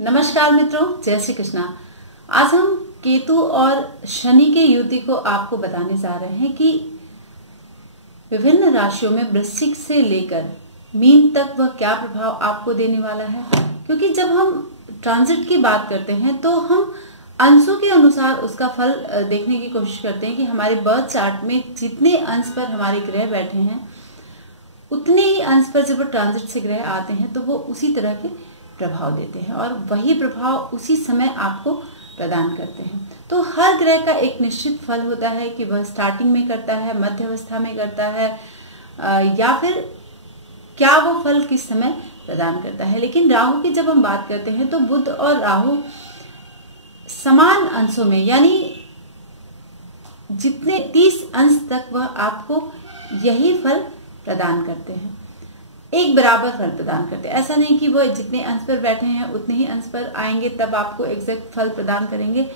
नमस्कार मित्रों, जय श्री कृष्णा। आज हम केतु और शनि के युति को आपको बताने जा रहे हैं कि विभिन्न राशियों में वृश्चिक से लेकर मीन तक वह क्या प्रभाव आपको देने वाला है। क्योंकि जब हम ट्रांजिट की बात करते हैं तो हम अंशों के अनुसार उसका फल देखने की कोशिश करते हैं कि हमारे बर्थ चार्ट में जितने अंश पर हमारे ग्रह बैठे हैं उतने ही अंश पर जब ट्रांजिट से ग्रह आते हैं तो वो उसी तरह के प्रभाव देते हैं और वही प्रभाव उसी समय आपको प्रदान करते हैं। तो हर ग्रह का एक निश्चित फल होता है कि वह स्टार्टिंग में करता है, मध्य अवस्था में करता है या फिर क्या वो फल किस समय प्रदान करता है। लेकिन राहु की जब हम बात करते हैं तो बुध और राहु समान अंशों में यानी जितने 30 अंश तक वह आपको यही फल प्रदान करते हैं, एक बराबर फल प्रदान करते हैं। ऐसा नहीं कि वो जितने अंश पर बैठे हैं उतने ही अंश पर आएंगे तब आपको एग्जैक्ट फल प्रदान करेंगे।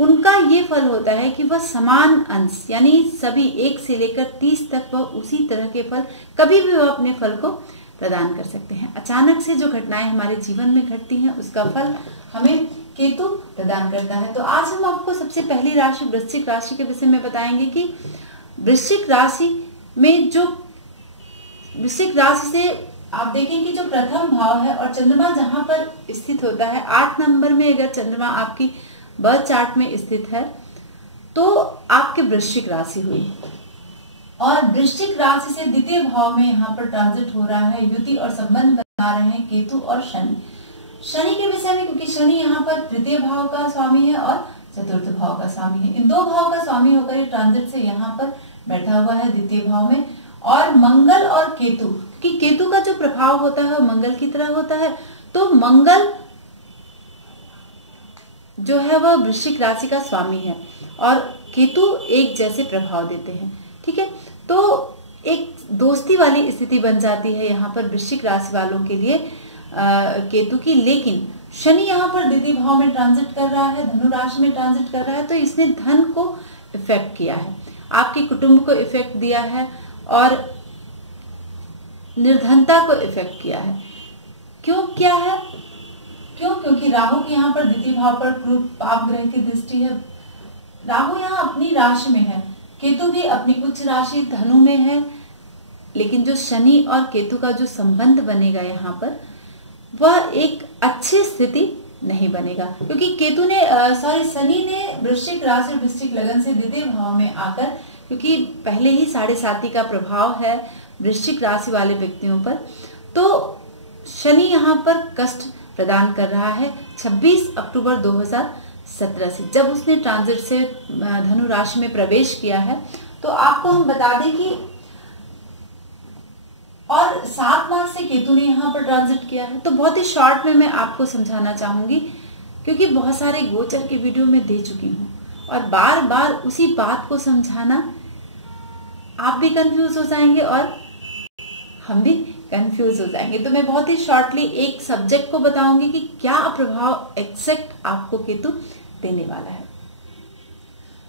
उनका ये फल होता है कि वह समान अंश यानी सभी 1 से लेकर 30 तक वह उसी तरह के फल कभी भी वह अपने फल को प्रदान कर सकते हैं। अचानक से जो घटनाएं हमारे जीवन में घटती हैं उसका फल हमें केतु प्रदान करता है। तो आज हम आपको सबसे पहली राशि वृश्चिक राशि के विषय में बताएंगे कि वृश्चिक राशि में जो वृश्चिक राशि से आप देखेंगे जो प्रथम भाव है और चंद्रमा जहां पर स्थित होता है 8 नंबर में अगर चंद्रमा आपकी बर्थ चार्ट में स्थित है तो आपके वृश्चिक राशि हुई। और वृश्चिक राशि से द्वितीय भाव में यहाँ पर ट्रांजिट हो रहा है, युति और संबंध बना रहे हैं केतु और शनि। शनि के विषय में क्योंकि शनि यहाँ पर तृतीय भाव का स्वामी है और चतुर्थ भाव का स्वामी है, इन दो भाव का स्वामी होकर ट्रांजिट से यहाँ पर बैठा हुआ है द्वितीय भाव में। और मंगल और केतु कि केतु का जो प्रभाव होता है मंगल की तरह होता है, तो मंगल जो है वह वृश्चिक राशि का स्वामी है और केतु एक जैसे प्रभाव देते हैं। ठीक है, तो एक दोस्ती वाली स्थिति बन जाती है यहाँ पर वृश्चिक राशि वालों के लिए केतु की। लेकिन शनि यहाँ पर द्वितीय भाव में ट्रांजिट कर रहा है, धनु राशि में ट्रांजिट कर रहा है, तो इसने धन को इफेक्ट किया है, आपके कुटुंब को इफेक्ट दिया है और निर्धनता को इफेक्ट किया है। क्यों किया है? क्योंकि राहु की यहाँ पर द्वितीय भाव पर क्रूर पाप ग्रह की दृष्टि है। राहु यहाँ अपनी राशि में है, केतु भी अपनी उच्च राशि धनु में है। लेकिन जो शनि और केतु का जो संबंध बनेगा यहाँ पर वह एक अच्छी स्थिति नहीं बनेगा, क्योंकि केतु ने शनि ने वृश्चिक राशि और वृश्चिक लगन से द्वितीय भाव में आकर, क्योंकि पहले ही 7.5 का प्रभाव है वृश्चिक राशि वाले व्यक्तियों पर, तो शनि यहाँ पर कष्ट प्रदान कर रहा है 26 अक्टूबर 2017 से जब उसने ट्रांजिट से धनु राशि में प्रवेश किया है। तो आपको हम बता दें कि और 7 मार्च से केतु ने यहाँ पर ट्रांजिट किया है। तो बहुत ही शॉर्ट में मैं आपको समझाना चाहूंगी, क्योंकि बहुत सारे गोचर के वीडियो में दे चुकी हूँ और बार बार उसी बात को समझाना आप भी कंफ्यूज हो जाएंगे और हम भी कंफ्यूज हो जाएंगे। तो मैं बहुत ही शॉर्टली एक सब्जेक्ट को बताऊंगी कि क्या प्रभाव एग्जैक्ट आपको केतु देने वाला है।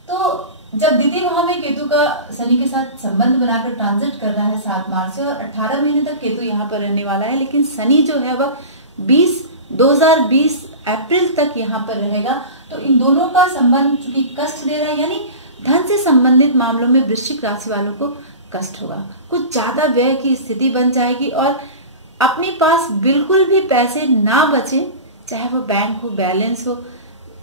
तो जब द्वितीय भाव में केतु का शनि के साथ संबंध बनाकर ट्रांजिट कर रहा है 7 मार्च से और 18 महीने तक केतु यहाँ पर रहने वाला है, लेकिन शनि जो है वह 2020 अप्रैल तक यहाँ पर रहेगा। तो इन दोनों का संबंध चूंकि कष्ट दे रहा है, यानी धन से संबंधित मामलों में वृश्चिक राशि वालों को कष्ट होगा, कुछ ज्यादा व्यय की स्थिति बन जाएगी और अपने पास बिल्कुल भी पैसे ना बचे, चाहे वो बैंक हो, बैलेंस हो,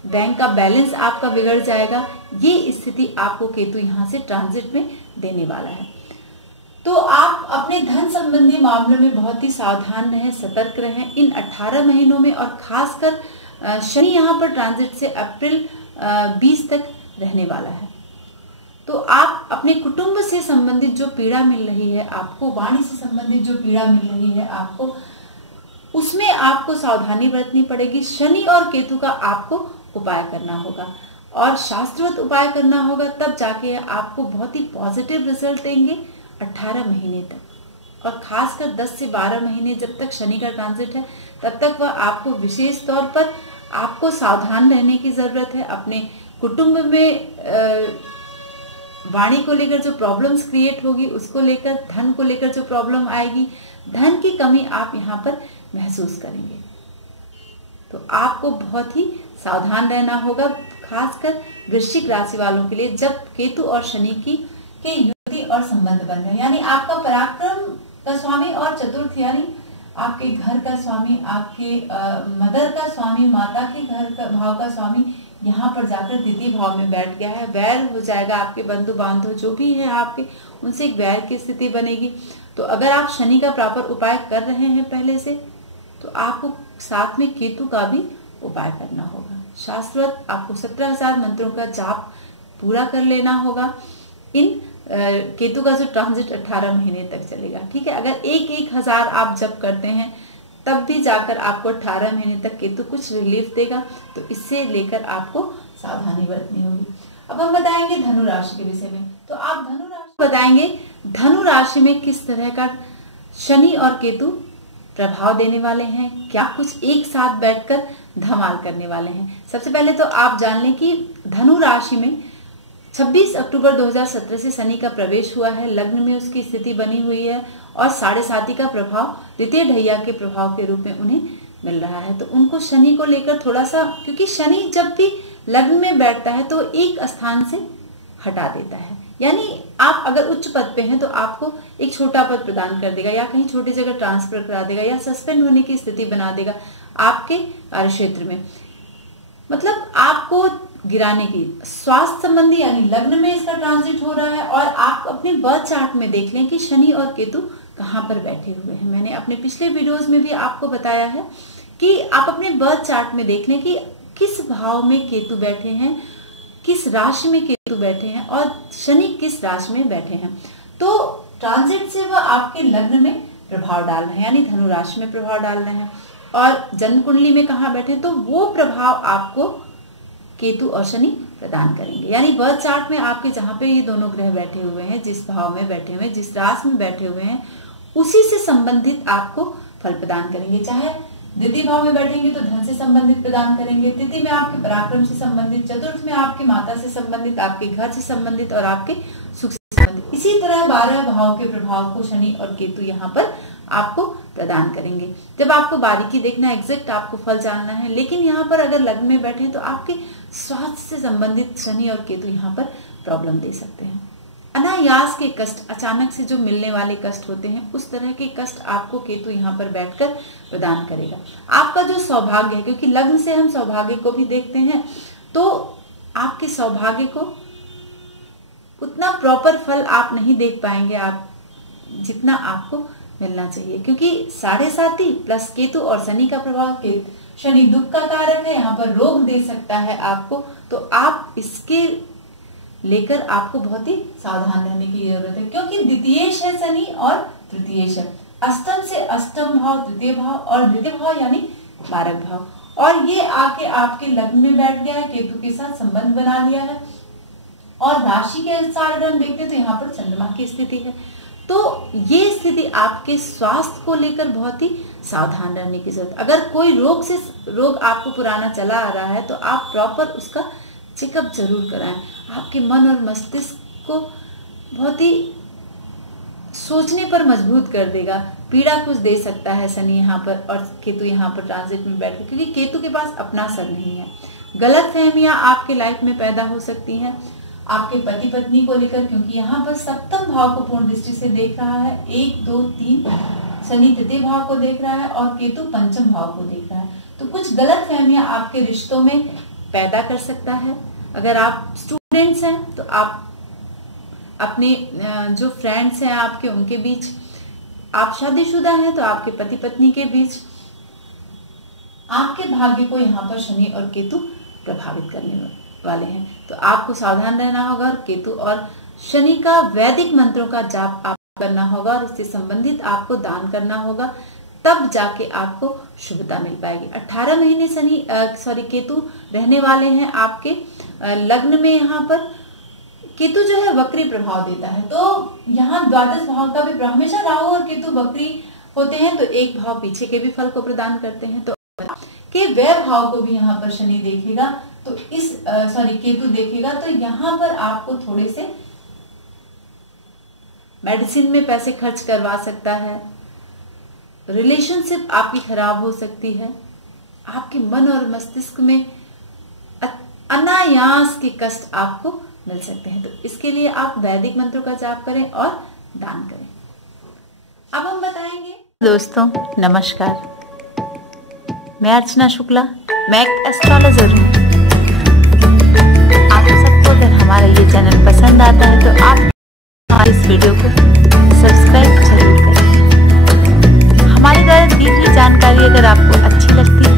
बैंक का बैलेंस आपका बिगड़ जाएगा। ये स्थिति आपको केतु यहाँ से ट्रांजिट में देने वाला है। तो आप अपने धन संबंधी मामलों में बहुत ही सावधान रहें, सतर्क रहें इन 18 महीनों में। और खासकर शनि यहाँ पर ट्रांजिट से अप्रैल 20 तक रहने वाला है। तो आप अपने कुटुंब से संबंधित जो पीड़ा मिल रही है आपको, वाणी से संबंधित जो पीड़ा मिल रही है आपको, उसमें आपको सावधानी बरतनी पड़ेगी। शनि और केतु का आपको उपाय करना होगा और शास्त्रवत उपाय करना होगा, तब जाके आपको बहुत ही पॉजिटिव रिजल्ट देंगे 18 महीने तक। और खासकर 10 से 12 महीने जब तक शनि का ट्रांजिट है तब तक वह आपको विशेष तौर पर आपको सावधान रहने की जरूरत है। अपने कुटुंब में वाणी को लेकर जो प्रॉब्लम्स क्रिएट होगी उसको लेकर, धन को लेकर जो प्रॉब्लम आएगी, धन की कमी आप यहाँ पर महसूस करेंगे। तो आपको बहुत ही सावधान रहना होगा, खासकर वृश्चिक राशि वालों के लिए, जब केतु और शनि के युति और संबंध बन जाए। यानी आपका पराक्रम का स्वामी और चतुर्थ यानी आपके घर का स्वामी, आपके मदर का स्वामी, माता के घर का भाव का स्वामी यहाँ पर जाकर द्वितीय भाव में बैठ गया है। वैर हो जाएगा, आपके बंधु बांधव जो भी है आपके, उनसे एक वैर की स्थिति बनेगी। तो अगर आप शनि का प्रॉपर उपाय कर रहे हैं पहले से, तो आपको साथ में केतु का भी उपाय करना होगा। शास्त्रवत आपको 17,000 मंत्रों का जाप पूरा कर लेना होगा। इन केतु का जो ट्रांजिट 18 महीने तक चलेगा, ठीक है। अगर 1,000 आप जप करते हैं तब भी जाकर आपको 18 महीने तक केतु कुछ रिलीफ देगा, तो इससे लेकर आपको सावधानी बरतनी होगी। अब हम बताएंगे धनु राशि के विषय में। तो आप धनु राशि बताएंगे, धनु राशि में किस तरह का शनि और केतु प्रभाव देने वाले हैं, क्या कुछ एक साथ बैठकर धमाल करने वाले हैं। सबसे पहले तो आप जान लें कि धनु राशि में 26 अक्टूबर 2017 से शनि का प्रवेश हुआ है, लग्न में उसकी स्थिति बनी हुई है और 7.5 का प्रभाव द्वितीय ढैया के प्रभाव के रूप में उन्हें मिल रहा है। तो उनको शनि को लेकर थोड़ा सा, क्योंकि शनि जब भी लग्न में बैठता है तो एक स्थान से हटा देता है, यानी आप अगर उच्च पद पे हैं तो आपको एक छोटा पद प्रदान कर देगा, या कहीं छोटी जगह ट्रांसफर करा देगा, या सस्पेंड होने की स्थिति बना देगा आपके कार्य क्षेत्र में, मतलब आपको गिराने की। स्वास्थ्य संबंधी यानी लग्न में इसका ट्रांजिट हो रहा है, और आप अपने बर्थ चार्ट में देख लें कि शनि और केतु कहाँ पर बैठे हुए हैं। मैंने अपने पिछले वीडियोस में भी आपको बताया है कि आप अपने बर्थ चार्ट में देख लें कि किस भाव में केतु बैठे हैं, किस राशि में केतु बैठे हैं और शनि किस राशि में बैठे हैं। तो ट्रांजिट से वह आपके लग्न में प्रभाव डाल रहे हैं, यानी धनु राशि में प्रभाव डाल रहे हैं, और जन्म कुंडली में कहाँ बैठे तो वो प्रभाव आपको केतु और शनि प्रदान करेंगे। यानी बर्थ चार्ट में आपके जहां पे ये दोनों ग्रह बैठे हुए हैं, जिस भाव में बैठे हुए हैं, जिस राशि में बैठे हुए हैं, उसी से संबंधित आपको फल प्रदान करेंगे। चाहे द्वितीय भाव में बैठेंगे तो धन से संबंधित प्रदान करेंगे, तृतीय में आपके पराक्रम से संबंधित, चतुर्थ में आपके माता से संबंधित, आपके घर से संबंधित और आपके सुख से संबंधित। इसी तरह 12 भाव के प्रभाव को शनि और केतु यहाँ पर आपको प्रदान करेंगे। जब आपको बारीकी देखना, एग्जैक्ट आपको फल जानना है, लेकिन यहाँ पर अगर लग्न में बैठे तो आपके स्वास्थ्य से संबंधित शनि और केतु यहाँ पर प्रॉब्लम दे सकते हैं। अनायास के कष्ट, अचानक से जो मिलने वाले कष्ट होते हैं, उस तरह के कष्ट आपको केतु यहाँ पर बैठकर प्रदान करेगा। आपका जो सौभाग्य है, क्योंकि लग्न से हम सौभाग्य को भी देखते हैं, तो आपके सौभाग्य को उतना प्रॉपर फल आप नहीं देख पाएंगे आप जितना आपको मिलना चाहिए, क्योंकि 7.5 प्लस केतु और शनि का प्रभाव, शनि दुख का कारक है, यहाँ पर रोग दे सकता है आपको, तो आप इसके लेकर आपको बहुत ही सावधान रहने की जरूरत है, क्योंकि द्वितीयेश है शनि और तृतीयेश है, अष्टम से अष्टम भाव, तृतीय भाव और द्वितीय भाव यानी कारक भाव, और ये आके आपके लग्न में बैठ गया है, केतु के साथ संबंध बना लिया है, और राशि के अनुसार अगर हम देखते हैं तो यहाँ पर चंद्रमा की स्थिति है। तो ये स्थिति आपके स्वास्थ्य को लेकर बहुत ही सावधान रहने की जरूरत। अगर कोई रोग आपको पुराना चला आ रहा है तो आप प्रॉपर उसका चेकअप जरूर कराएं। आपके मन और मस्तिष्क को बहुत ही सोचने पर मजबूत कर देगा। पीड़ा कुछ दे सकता है शनि यहाँ पर और केतु यहाँ पर ट्रांजिट में बैठ, क्योंकि केतु के पास अपना सर नहीं है। गलत फहमियां आपके लाइफ में पैदा हो सकती हैं आपके पति पत्नी को लेकर, क्योंकि यहाँ पर सप्तम भाव को पूर्ण दृष्टि से देख रहा है, 1, 2, 3 शनि तृतीय भाव को देख रहा है और केतु पंचम भाव को देख रहा है। तो कुछ गलत फहमियां आपके रिश्तों में पैदा कर सकता है। अगर आप स्टूडेंट्स हैं तो आप अपने जो फ्रेंड्स हैं आपके उनके बीच, आप शादीशुदा हैं तो आपके पति पत्नी के बीच, आपके भाग्य को यहाँ पर शनि और केतु प्रभावित करने वाले हैं। तो आपको सावधान रहना होगा और केतु और शनि का वैदिक मंत्रों का जाप आप करना होगा और इससे संबंधित आपको दान करना होगा, तब जाके आपको शुभता मिल पाएगी। 18 महीने केतु रहने वाले हैं आपके लग्न में। यहाँ पर केतु जो है वक्री प्रभाव देता है, तो यहाँ द्वादश भाव का भी, हमेशा राहु और केतु वक्री होते हैं तो एक भाव पीछे के भी फल को प्रदान करते हैं। तो के व्यय भाव को भी यहाँ पर शनि देखेगा, तो केतु देखेगा, तो यहाँ पर आपको थोड़े से मेडिसिन में पैसे खर्च करवा सकता है, रिलेशनशिप आपकी खराब हो सकती है, आपके मन और मस्तिष्क में अनायास के कष्ट आपको मिल सकते हैं। तो इसके लिए आप वैदिक मंत्रों का जाप करें और दान करें। अब हम बताएंगे। दोस्तों नमस्कार, मैं अर्चना शुक्ला, मैं एक एस्ट्रोलॉजर हूँ। आप सबको अगर हमारा ये चैनल पसंद आता है तो आप इस वीडियो को सब्सक्राइब जरूर करें। हमारे द्वारा दी हुई जानकारी अगर आपको अच्छी लगती है